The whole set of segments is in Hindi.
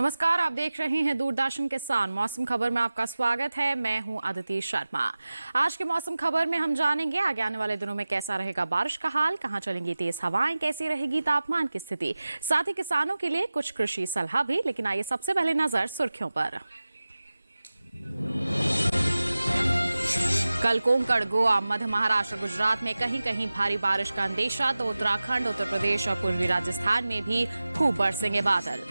नमस्कार, आप देख रहे हैं दूरदर्शन किसान। मौसम खबर में आपका स्वागत है। मैं हूं अदिति शर्मा। आज के मौसम खबर में हम जानेंगे आगे आने वाले दिनों में कैसा रहेगा बारिश का हाल, कहां चलेंगी तेज हवाएं, कैसी रहेगी तापमान की स्थिति, साथ ही किसानों के लिए कुछ कृषि सलाह भी। लेकिन आइए सबसे पहले नजर सुर्खियों पर। कल कोंकण, गोवा, मध्य महाराष्ट्र, गुजरात में कहीं कहीं भारी बारिश का अंदेशा, तो उत्तराखंड, उत्तर प्रदेश और पूर्वी राजस्थान में भी खूब बरसेंगे बादल।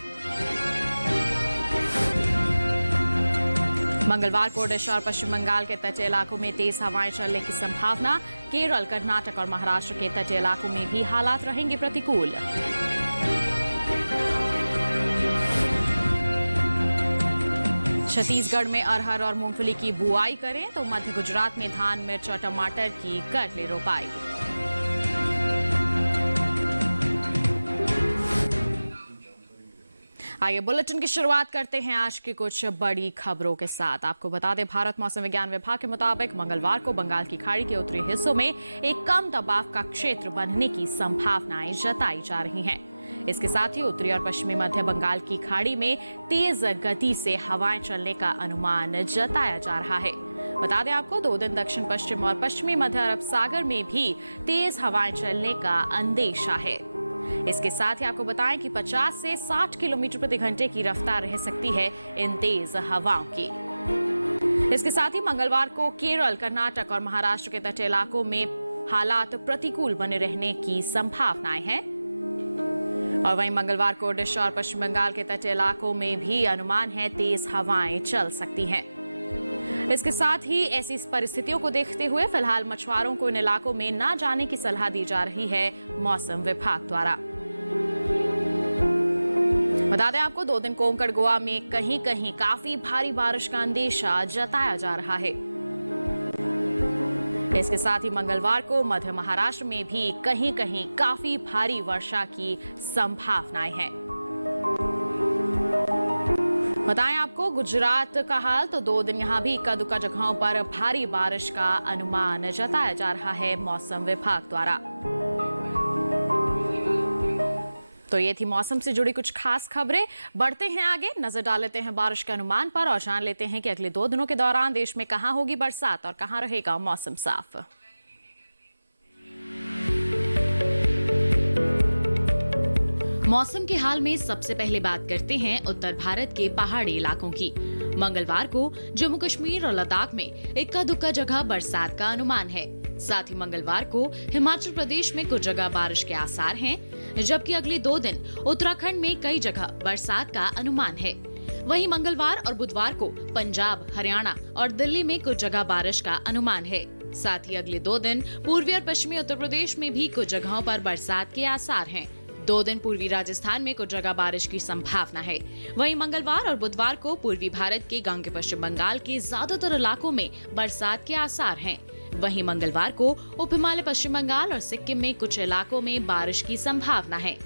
मंगलवार को ओडिशा और पश्चिम बंगाल के तटीय इलाकों में तेज हवाएं चलने की संभावना। केरल, कर्नाटक और महाराष्ट्र के तटीय इलाकों में भी हालात रहेंगे प्रतिकूल। छत्तीसगढ़ में अरहर और मूंगफली की बुआई करें, तो मध्य गुजरात में धान, मिर्च और टमाटर की कर ले रोपाई। आइए बुलेटिन की शुरुआत करते हैं आज की कुछ बड़ी खबरों के साथ। आपको बता दें, भारत मौसम विज्ञान विभाग के मुताबिक मंगलवार को बंगाल की खाड़ी के उत्तरी हिस्सों में एक कम दबाव का क्षेत्र बनने की संभावनाएं जताई जा रही हैं। इसके साथ ही उत्तरी और पश्चिमी मध्य बंगाल की खाड़ी में तेज गति से हवाएं चलने का अनुमान जताया जा रहा है। बता दें आपको, 2 दिन दक्षिण पश्चिम और पश्चिमी मध्य अरब सागर में भी तेज हवाएं चलने का अंदेशा है। इसके साथ ही आपको बताएं कि 50 से 60 किलोमीटर प्रति घंटे की रफ्तार रह सकती है इन तेज हवाओं की। इसके साथ ही मंगलवार को केरल, कर्नाटक और महाराष्ट्र के तटीय इलाकों में हालात प्रतिकूल बने रहने की संभावनाएं हैं। और वहीं मंगलवार को ओडिशा और पश्चिम बंगाल के तटीय इलाकों में भी अनुमान है तेज हवाएं चल सकती हैं। इसके साथ ही ऐसी परिस्थितियों को देखते हुए फिलहाल मछुआरों को इन इलाकों में न जाने की सलाह दी जा रही है मौसम विभाग द्वारा। बता दें आपको, 2 दिन कोंकण, गोवा में कहीं कहीं काफी भारी बारिश का अंदेशा जताया जा रहा है। इसके साथ ही मंगलवार को मध्य महाराष्ट्र में भी कहीं कहीं काफी भारी वर्षा की संभावनाएं हैं। बताएं आपको गुजरात का हाल, तो 2 दिन यहां भी इक्का दुक्का जगहों पर भारी बारिश का अनुमान जताया जा रहा है मौसम विभाग द्वारा। तो ये थी मौसम से जुड़ी कुछ खास खबरें। बढ़ते हैं आगे, नजर डाल लेते हैं बारिश के अनुमान पर और जान लेते हैं कि अगले 2 दिनों के दौरान देश में कहां होगी बरसात और कहां रहेगा मौसम साफ। मौसम के हाल में सबसे पहले बात करते हैं उत्तर भारत के पहाड़ी इलाकों की। मंगलवार को जम्मू कश्मीर और लद्दाख में इक्का दुक्का जगह बरसात का अनुमान है। साथ ही मंगलवार को हिमाचल प्रदेश में कुछ जगह बारिश के आसार हैं, जबकि अगले 2 दिन उत्तराखंड में कई जगह बरसात का अनुमान है। वहीं मंगलवार और बुधवार को पंजाब, हरियाणा और दिल्ली में कुछ जगह बारिश का अनुमान है। साथ ही अगले 2 दिन पूर्वी और पश्चिमी उत्तर प्रदेश में भी कुछ जगहों पर बरसात के आसार हैं। 2 दिन पूर्वी राजस्थान में कुछ जगह बारिश की संभावना है। वहीं मंगलवार और बुधवार को पूर्वी भारत के गंगे पश्चिम बंगाल के ज्यादातर इलाकों में बरसात के आसार हैं। वहीं मंगलवार को उप हिमालय पश्चिम बंगाल और सिक्किम में कुछ इलाकों में बारिश की संभावना है।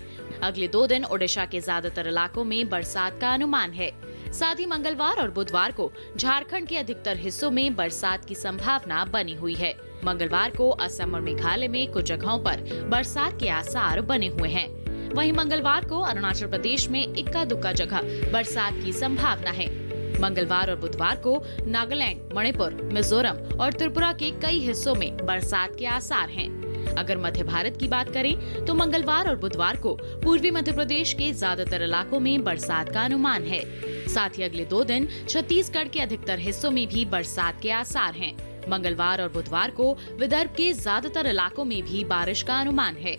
अगले 2 दिन ओडिशा के ज्यादातर इलाकों में बरसात का अनुमान है। साथ ही मंगलवार और बुधवार को झारखंड के अधिकतर हिस्सों में बरसात की संभावना बनी हुई है। मंगलवार को असम और मेघालय में कुछ जगहों पर बरसात के आसार बने हुए हैं। वहीं मंगलवार को अरुणाचल प्रदेश में इक्का दुक्का जगह बरसात की संभावना है। मंगलवार और बुधवार को नागालैंड, मणिपुर, मिजोरम और त्रिपुरा के कई हिस्सों में बरसात के आसार हैं। अगर मध्य भारत की बात करें तो मंगलवार और बुधवार को पूर्वी मध्य प्रदेश के ज्यादातर इलाकों में बरसात का अनुमान है। साथ ही अगले 2 दिन छत्तीसगढ़ के अधिकतर हिस्सों में भी बरसात के आसार हैं। मंगलवार और बुधवार को विदर्भ के ज्यादातर इलाकों में भी बारिश का अनुमान है।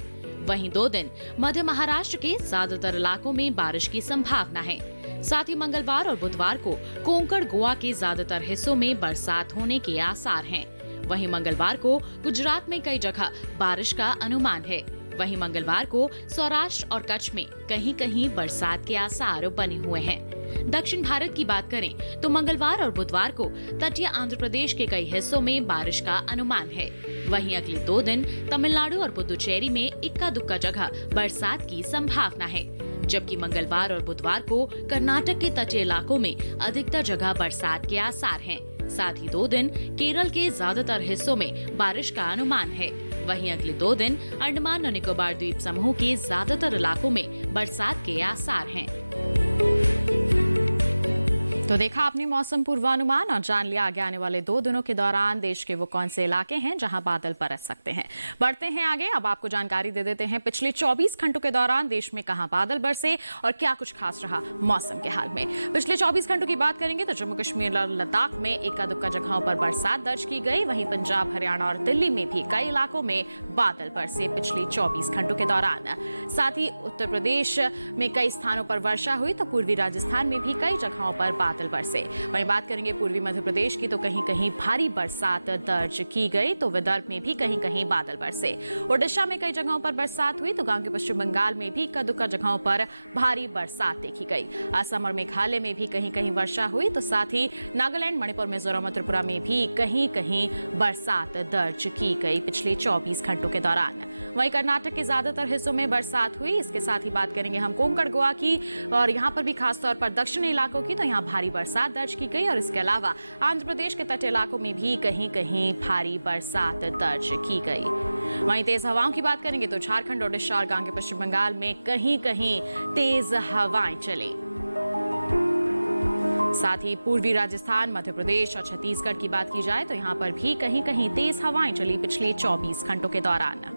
वहीं 2 दिन मध्य महाराष्ट्र के ज्यादातर इलाकों में बारिश की संभावना है। साथ ही मंगलवार और बुधवार को कोंकण, गोवा के ज्यादातर हिस्सों में बरसात होने के आसार हैं। वहीं मंगलवार को गुजरात में कई जगह बारिश का अनुमान है। वहीं मंगलवार को सौराष्ट्र और कच्छ में कहीं कहीं बरसात के आसार बने हुए हैं। दक्षिण भारत की बात करें तो मंगलवार और बुधवार को तटीय आंध्र प्रदेश के कई हिस्सों में बारिश का अनुमान है। वहीं अगले 2 दिन तमिलनाडु और पुदुचेरी में इक्का दुक्का जगह बरसात की संभावना है। जबकि मंगलवार और बुधवार को कर्नाटक के तटीय इलाकों में अधिकतर जगह बरसात के आसार हैं। साथ ही 2 दिन केरल के ज्यादातर हिस्सों में बारिश का अनुमान है। वहीं अगले 2 दिन अंडमान और निकोबार द्वीप समूह के ज्यादातर इलाकों में बरसात के आसार हैं। तो देखा आपने मौसम पूर्वानुमान और जान लिया आगे आने वाले 2 दिनों के दौरान देश के वो कौन से इलाके हैं जहां बादल बरस सकते हैं। बढ़ते हैं आगे, अब आपको जानकारी दे देते हैं पिछले 24 घंटों के दौरान देश में कहां बादल बरसे और क्या कुछ खास रहा मौसम के हाल में। पिछले 24 घंटों की बात करेंगे तो जम्मू कश्मीर और लद्दाख में इक्का दुक्का जगहों पर बरसात दर्ज की गई। वहीं पंजाब, हरियाणा और दिल्ली में भी कई इलाकों में बादल बरसे पिछले 24 घंटों के दौरान। साथ ही उत्तर प्रदेश में कई स्थानों पर वर्षा हुई तो पूर्वी राजस्थान में भी कई जगहों पर बादल बरसे। वहीं बात करेंगे पूर्वी मध्य प्रदेश की तो कहीं कहीं भारी बरसात दर्ज की गई तो विदर्भ में भी कहीं कहीं बादल बरसे। ओडिशा में कई जगहों पर बरसात हुई तो गांव के पश्चिम बंगाल में भी इक्का दुक्का जगहों पर भारी बरसात देखी गई। असम और मेघालय में भी कहीं कहीं वर्षा हुई तो साथ ही नागालैंड, मणिपुर, मिजोरम और त्रिपुरा में भी कहीं कहीं बरसात दर्ज की गई पिछले 24 घंटों के दौरान। वहीं कर्नाटक के ज्यादातर हिस्सों में बरसात हुई। इसके साथ ही बात करेंगे हम कोंकण, गोवा की और यहाँ पर भी खासतौर पर दक्षिणी इलाकों की तो यहाँ भारी बरसात दर्ज की गई। और इसके अलावा आंध्र प्रदेश के तटीय इलाकों में भी कहीं कहीं भारी बरसात दर्ज की गई। वहीं तेज हवाओं की बात करेंगे तो झारखंड, ओडिशा और गांव के पश्चिम बंगाल में कहीं कहीं तेज हवाएं चली। साथ ही पूर्वी राजस्थान, मध्य प्रदेश और छत्तीसगढ़ की बात की जाए तो यहाँ पर भी कहीं कहीं तेज हवाएं चली पिछले 24 घंटों के दौरान।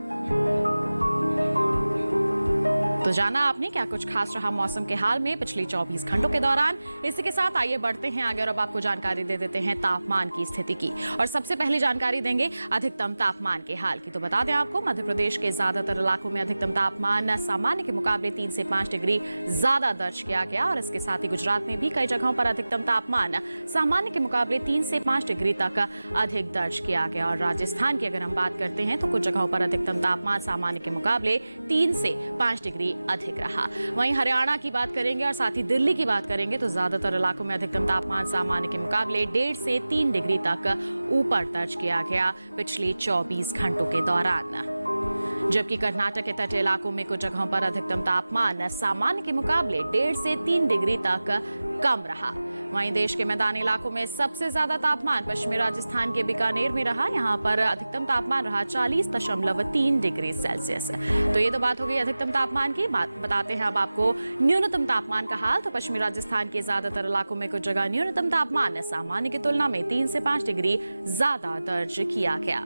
तो जाना आपने क्या कुछ खास रहा मौसम के हाल में पिछले 24 घंटों के दौरान। इसी के साथ आइए बढ़ते हैं आगे और अब आपको जानकारी दे देते हैं तापमान की स्थिति की। और सबसे पहले जानकारी देंगे अधिकतम तापमान के हाल की। तो बता दें आपको मध्य प्रदेश के ज्यादातर इलाकों में अधिकतम तापमान सामान्य के मुकाबले 3 से 5 डिग्री ज्यादा दर्ज किया गया। और इसके साथ ही गुजरात में भी कई जगहों पर अधिकतम तापमान सामान्य के मुकाबले 3 से 5 डिग्री तक अधिक दर्ज किया गया। और राजस्थान की अगर हम बात करते हैं तो कुछ जगहों पर अधिकतम तापमान सामान्य के मुकाबले 3 से 5 डिग्री अधिक रहा। वहीं हरियाणा की बात करेंगे और साथ ही दिल्ली की बात करेंगे तो ज्यादातर इलाकों में अधिकतम तापमान सामान्य के मुकाबले 1.5 से 3 डिग्री तक ऊपर दर्ज किया गया पिछले 24 घंटों के दौरान। जबकि कर्नाटक के तटीय इलाकों में कुछ जगहों पर अधिकतम तापमान सामान्य के मुकाबले 1.5 से 3 डिग्री तक कम रहा। वहीं देश के मैदानी इलाकों में सबसे ज्यादा तापमान पश्चिमी राजस्थान के बीकानेर में रहा। यहाँ पर अधिकतम तापमान रहा 40.3 डिग्री सेल्सियस। तो ये तो बात हो गई अधिकतम तापमान की। बताते हैं अब आपको न्यूनतम तापमान का हाल। तो पश्चिमी राजस्थान के ज्यादातर इलाकों में कुछ जगह न्यूनतम तापमान सामान्य की तुलना में 3 से 5 डिग्री ज्यादा दर्ज किया गया।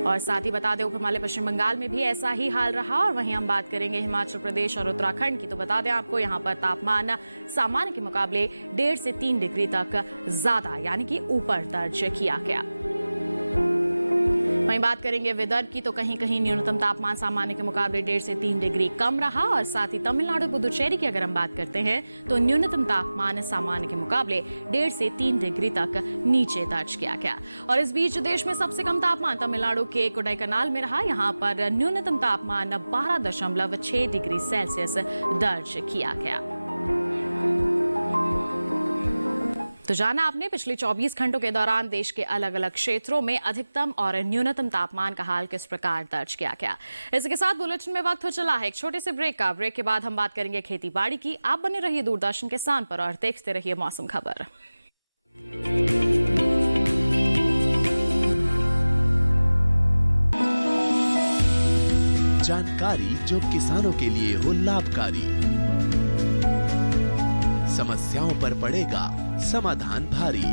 और साथ ही बता दें उपहिमालय पश्चिम बंगाल में भी ऐसा ही हाल रहा। और वहीं हम बात करेंगे हिमाचल प्रदेश और उत्तराखंड की। तो बता दें आपको यहाँ पर तापमान सामान्य के मुकाबले 1.5 से 3 डिग्री तक ज्यादा यानी कि ऊपर दर्ज किया गया। वहीं बात करेंगे विदर्भ की तो कहीं कहीं न्यूनतम तापमान सामान्य के मुकाबले 1.5 से 3 डिग्री कम रहा। और साथ ही तमिलनाडु, पुदुचेरी की अगर हम बात करते हैं तो न्यूनतम तापमान सामान्य के मुकाबले 1.5 से 3 डिग्री तक नीचे दर्ज किया गया। और इस बीच देश में सबसे कम तापमान तमिलनाडु के कोडाईकनाल में रहा। यहाँ पर न्यूनतम तापमान 12.6 डिग्री सेल्सियस दर्ज किया गया। तो जाना आपने पिछले 24 घंटों के दौरान देश के अलग अलग क्षेत्रों में अधिकतम और न्यूनतम तापमान का हाल किस प्रकार दर्ज किया गया। इसके साथ बुलेटिन में वक्त हो चला है एक छोटे से ब्रेक का। ब्रेक के बाद हम बात करेंगे खेती बाड़ी की। आप बने रहिए दूरदर्शन किसान पर और देखते रहिए मौसम खबर। जानकारी जो किसानों के लिए हो लाभकारी, समस्याओं पर पड़ेगा समाधान भारी,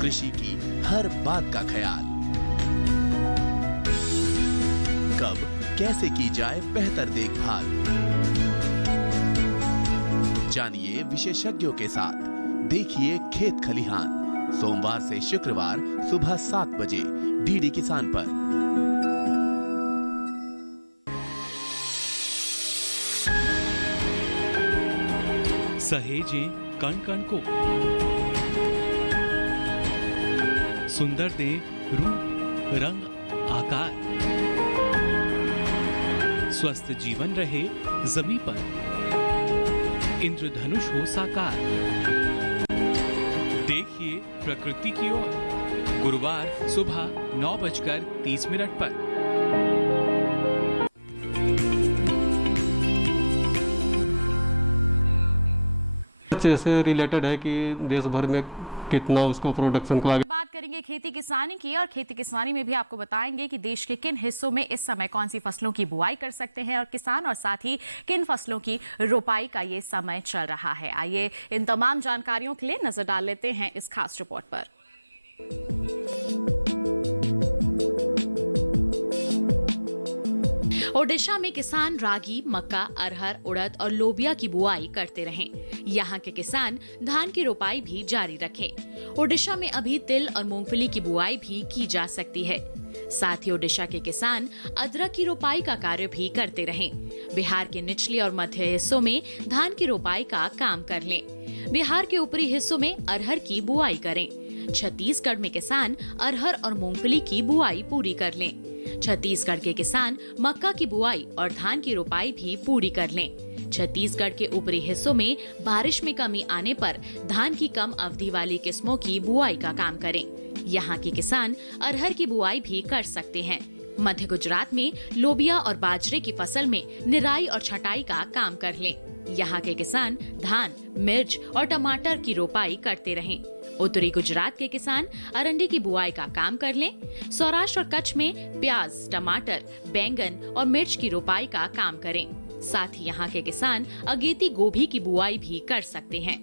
कृषि की हर बात का ख्याल, कब कैसे की जाए बेहतर देखभाल। जानिए विशेषज्ञों के साथ, देखिए खेत खलिहान सोमवार से शुक्रवार सुबह 7 बजे डीडी किसान पर। सहेजे कण कण को, सुंदर दे रूप रंग आकार, स्वस्थ जीवन रहे जमीन पर, इंद्रधनुष हो साकार। देखिए प्रकृति की ओर गुरुवार सुबह 9:30 पर। से रिलेटेड है कि देश भर में कितना उसको प्रोडक्शन को आगे। बात करेंगे खेती किसानी की, और खेती किसानी में भी आपको बताएंगे कि देश के किन हिस्सों में इस समय कौन सी फसलों की बुआई कर सकते हैं और किसान, और साथ ही किन फसलों की रोपाई का ये समय चल रहा है। आइए इन तमाम जानकारियों के लिए नजर डाल लेते हैं इस खास रिपोर्ट पर। ओडिशा में किसान रागी, मक्का, अरहर, उड़द और लोबिया की बुआई करते रहें। यहाँ के किसान धान की रोपाई भी जारी रखें। ओडिशा में अभी तिल और मूंगफली की बुआई भी की जा सकती है। साथ ही ओडिशा के किसान अदरक की रोपाई का कार्य भी करते रहें। बिहार के निचले और मध्य हिस्सों में धान की रोपाई का काम कर लें। बिहार के ऊपरी हिस्सों में अरहर की बुआई करें। छत्तीसगढ़ में किसान अरहर और मूंगफली की बुआई पूरी कर लें। छत्तीसगढ़ के किसान मक्का की बुआई और धान की रोपाई भी पूरी कर लें। छत्तीसगढ़ के ऊपरी हिस्सों में बारिश में कमी आने पर धान की कम अवधि वाली किस्मों की बुआई का काम करें। यहाँ के किसान अरहर की बुआई भी कर सकते हैं। मध्य गुजरात में लोबिया और बाजरे की फसल में निराई और छटाई का काम कर लें। यहाँ के किसान धान, मिर्च और टमाटर की रोपाई करते रहें। उत्तरी गुजरात के किसान अरंडी की बुआई का काम कर लें। सौराष्ट्र और कच्छ में प्याज, टमाटर, बैंगन और मिर्च की रोपाई का काम करें। साथ ही यहाँ के किसान अगेती गोभी की बुआई भी कर सकते हैं।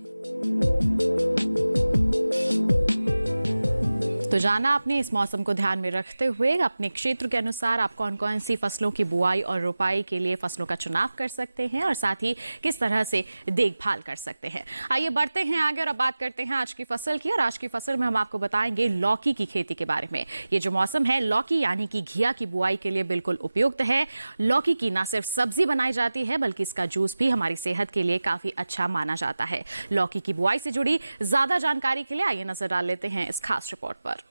तो जाना आपने इस मौसम को ध्यान में रखते हुए अपने क्षेत्र के अनुसार आप कौन कौन सी फसलों की बुआई और रोपाई के लिए फसलों का चुनाव कर सकते हैं और साथ ही किस तरह से देखभाल कर सकते हैं। आइए बढ़ते हैं आगे और अब बात करते हैं आज की फसल की। और आज की फसल में हम आपको बताएंगे लौकी की खेती के बारे में। ये जो मौसम है लौकी यानी कि घिया की बुआई के लिए बिल्कुल उपयुक्त है। लौकी की न सिर्फ सब्जी बनाई जाती है बल्कि इसका जूस भी हमारी सेहत के लिए काफी अच्छा माना जाता है। लौकी की बुआई से जुड़ी ज्यादा जानकारी के लिए आइए नजर डाल लेते हैं इस खास रिपोर्ट पर।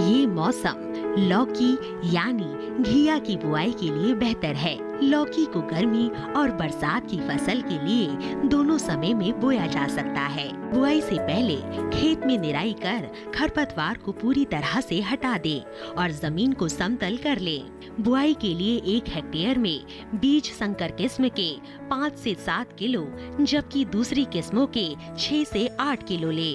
ये मौसम लौकी यानी घिया की बुआई के लिए बेहतर है। लौकी को गर्मी और बरसात की फसल के लिए दोनों समय में बोया जा सकता है। बुआई से पहले खेत में निराई कर खरपतवार को पूरी तरह से हटा दे और जमीन को समतल कर ले। बुआई के लिए 1 हेक्टेयर में बीज संकर किस्म के 5 से 7 किलो जबकि दूसरी किस्मों के 6 से 8 किलो ले।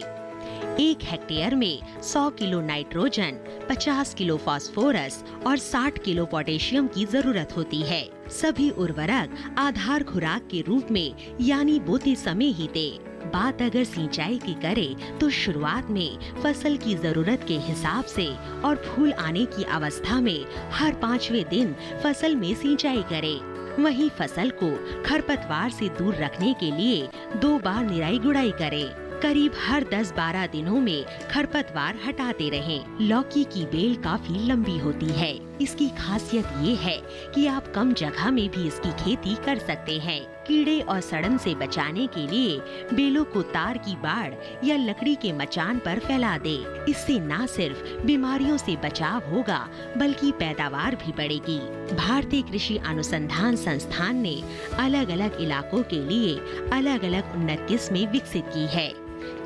1 हेक्टेयर में 100 किलो नाइट्रोजन, 50 किलो फास्फोरस और 60 किलो पोटेशियम की जरूरत होती है। सभी उर्वरक आधार खुराक के रूप में यानी बोते समय ही दे। बात अगर सिंचाई की करे तो शुरुआत में फसल की जरूरत के हिसाब से और फूल आने की अवस्था में हर 5वें दिन फसल में सिंचाई करे। वहीं फसल को खरपतवार से दूर रखने के लिए 2 बार निराई गुड़ाई करे। करीब हर 10-12 दिनों में खरपतवार हटाते रहें। लौकी की बेल काफी लंबी होती है। इसकी खासियत ये है कि आप कम जगह में भी इसकी खेती कर सकते हैं। कीड़े और सड़न से बचाने के लिए बेलों को तार की बाड़ या लकड़ी के मचान पर फैला दे। इससे न सिर्फ बीमारियों से बचाव होगा बल्कि पैदावार भी बढ़ेगी। भारतीय कृषि अनुसंधान संस्थान ने अलग अलग इलाकों के लिए अलग अलग उन्नत किस्में विकसित की है।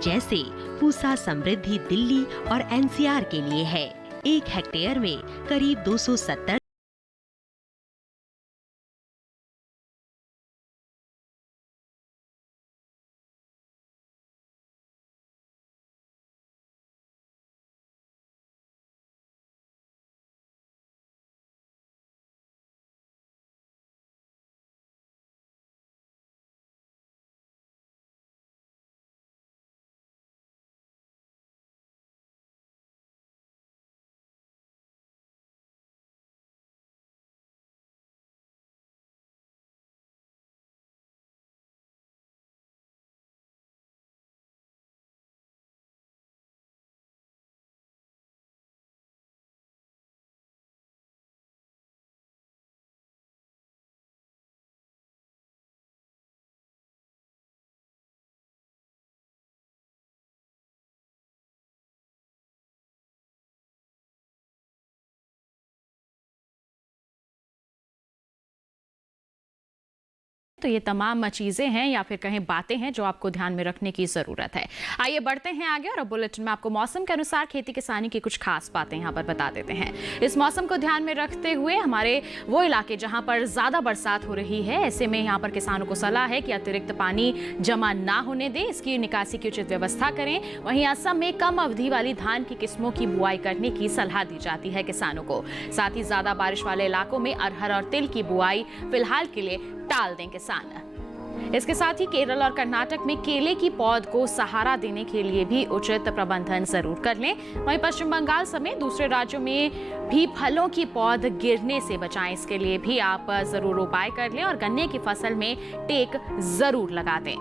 जैसे पूसा समृद्धि दिल्ली और एनसीआर के लिए है। 1 हेक्टेयर में करीब 270 तो ये तमाम चीजें हैं या फिर कहें बातें हैं जो आपको ध्यान में रखने की जरूरत है। आइए बढ़ते हैं आगे और अब बुलेटिन में आपको मौसम के अनुसार खेती किसानी की कुछ खास बातें यहाँ पर बता देते हैं। इस मौसम को ध्यान में रखते हुए हमारे वो इलाके जहाँ पर ज्यादा बरसात हो रही है, ऐसे में यहाँ पर किसानों को सलाह है कि अतिरिक्त पानी जमा ना होने दें, इसकी निकासी की उचित व्यवस्था करें। वहीं असम में कम अवधि वाली धान की किस्मों की बुआई करने की सलाह दी जाती है किसानों को। साथ ही ज्यादा बारिश वाले इलाकों में अरहर और तिल की बुआई फिलहाल के लिए टाल दें किसान। इसके साथ ही केरल और कर्नाटक में केले की पौध को सहारा देने के लिए भी उचित प्रबंधन जरूर कर लें। वहीं पश्चिम बंगाल समेत दूसरे राज्यों में भी फलों की पौध गिरने से बचाएं, इसके लिए भी आप जरूर उपाय कर लें और गन्ने की फसल में टेक जरूर लगा दें।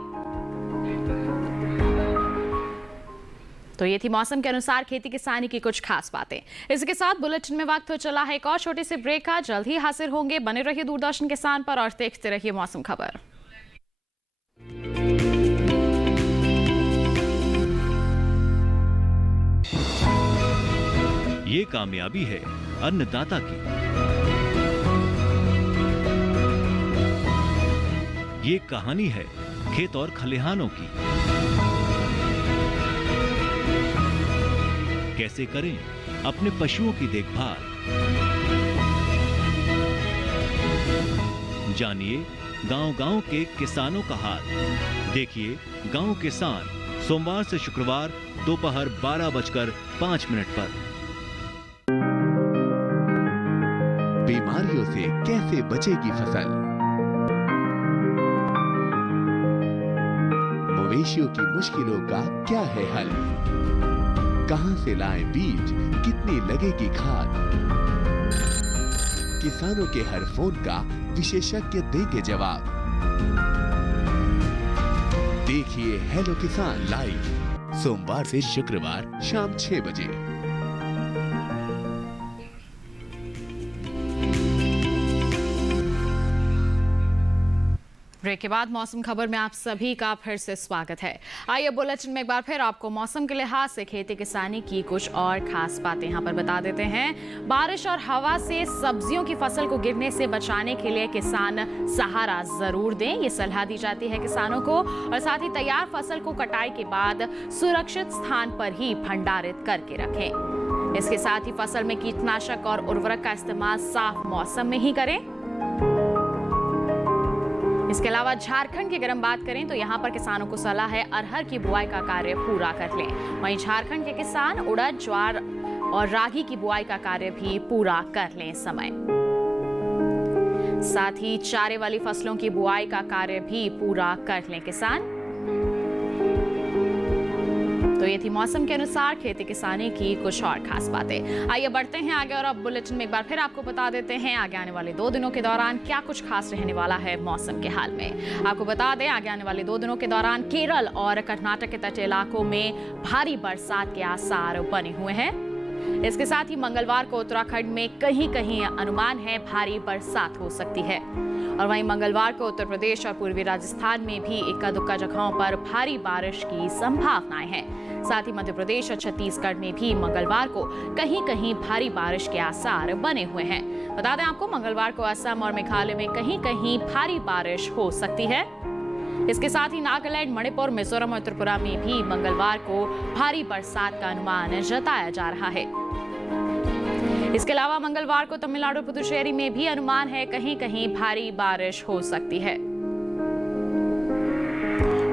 तो ये थी मौसम के अनुसार खेती किसानी की कुछ खास बातें। इसके साथ बुलेटिन में वक्त हो चला है एक और छोटे से ब्रेक का। जल्द ही हाजिर होंगे, बने रहिए दूरदर्शन किसान पर और देखते रहिए मौसम खबर। ये कामयाबी है अन्नदाता की, ये कहानी है खेत और खलिहानों की। कैसे करें अपने पशुओं की देखभाल, जानिए गांव-गांव के किसानों का हाल। देखिए गांव किसान सोमवार से शुक्रवार दोपहर 12:05 पर। बीमारियों से कैसे बचेगी फसल, मवेशियों की मुश्किलों का क्या है हल, कहां से लाएं बीज, कितनी लगेगी खाद, किसानों के हर फोन का विशेषज्ञ देंगे जवाब। देखिए हेलो किसान लाइव सोमवार से शुक्रवार शाम 6 बजे। ब्रेक के बाद मौसम खबर में आप सभी का फिर से स्वागत है। आइए बुलेटिन में एक बार फिर आपको मौसम के लिहाज से खेती किसानी की कुछ और खास बातें यहाँ पर बता देते हैं। बारिश और हवा से सब्जियों की फसल को गिरने से बचाने के लिए किसान सहारा जरूर दें, ये सलाह दी जाती है किसानों को। और साथ ही तैयार फसल को कटाई के बाद सुरक्षित स्थान पर ही भंडारित करके रखें। इसके साथ ही फसल में कीटनाशक और उर्वरक का इस्तेमाल साफ मौसम में ही करें। इसके अलावा झारखंड की अगर हम बात करें तो यहाँ पर किसानों को सलाह है अरहर की बुआई का कार्य पूरा कर लें। वहीं झारखंड के किसान उड़द, ज्वार और रागी की बुआई का कार्य भी पूरा कर लें इस समय। साथ ही चारे वाली फसलों की बुआई का कार्य भी पूरा कर लें किसान। तो ये थी मौसम के अनुसार खेती किसानी की कुछ और खास बातें। आइए बढ़ते हैं आगे और अब बुलेटिन में एक बार फिर आपको बता देते हैं आगे आने वाले 2 दिनों के दौरान क्या कुछ खास रहने वाला है मौसम के हाल में। आपको बता दें आगे आने वाले 2 दिनों के दौरान केरल और कर्नाटक के तटीय इलाकों में भारी बरसात के आसार बने हुए हैं। इसके साथ ही मंगलवार को उत्तराखंड में कहीं कहीं अनुमान है भारी बरसात हो सकती है। और वहीं मंगलवार को उत्तर प्रदेश और पूर्वी राजस्थान में भी इक्का दुक्का जगहों पर भारी बारिश की संभावनाएं हैं। साथ ही मध्य प्रदेश और छत्तीसगढ़ में भी मंगलवार को कहीं कहीं भारी बारिश के आसार बने हुए हैं। बता दें आपको मंगलवार को असम और मेघालय में कहीं कहीं भारी बारिश हो सकती है। इसके साथ ही नागालैंड, मणिपुर, मिजोरम और त्रिपुरा में भी मंगलवार को भारी बरसात का अनुमान जताया जा रहा है। इसके अलावा मंगलवार को तमिलनाडु, पुदुचेरी में भी अनुमान है कहीं कहीं भारी बारिश हो सकती है।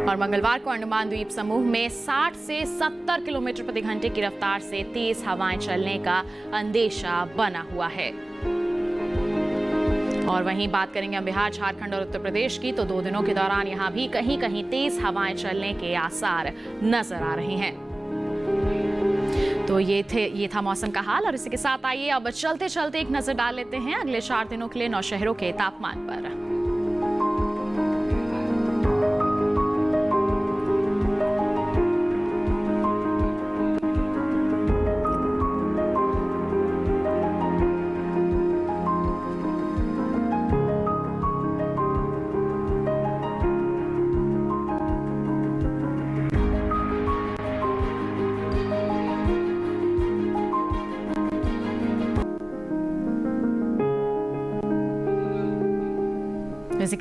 और मंगलवार को अंडमान द्वीप समूह में 60 से 70 किलोमीटर प्रति घंटे की रफ्तार से तेज हवाएं चलने का अंदेशा बना हुआ है। और वहीं बात करेंगे हम बिहार, झारखंड और उत्तर प्रदेश की, तो 2 दिनों के दौरान यहाँ भी कहीं कहीं तेज हवाएं चलने के आसार नजर आ रहे हैं। तो ये था मौसम का हाल। और इसी के साथ आइए अब चलते चलते एक नजर डाल लेते हैं अगले 4 दिनों के लिए 9 शहरों के तापमान पर।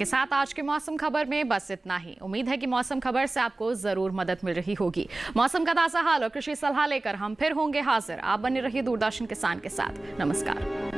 के साथ आज के मौसम खबर में बस इतना ही। उम्मीद है कि मौसम खबर से आपको जरूर मदद मिल रही होगी। मौसम का ताजा हाल और कृषि सलाह लेकर हम फिर होंगे हाजिर। आप बने रहिए दूरदर्शन किसान के साथ। नमस्कार।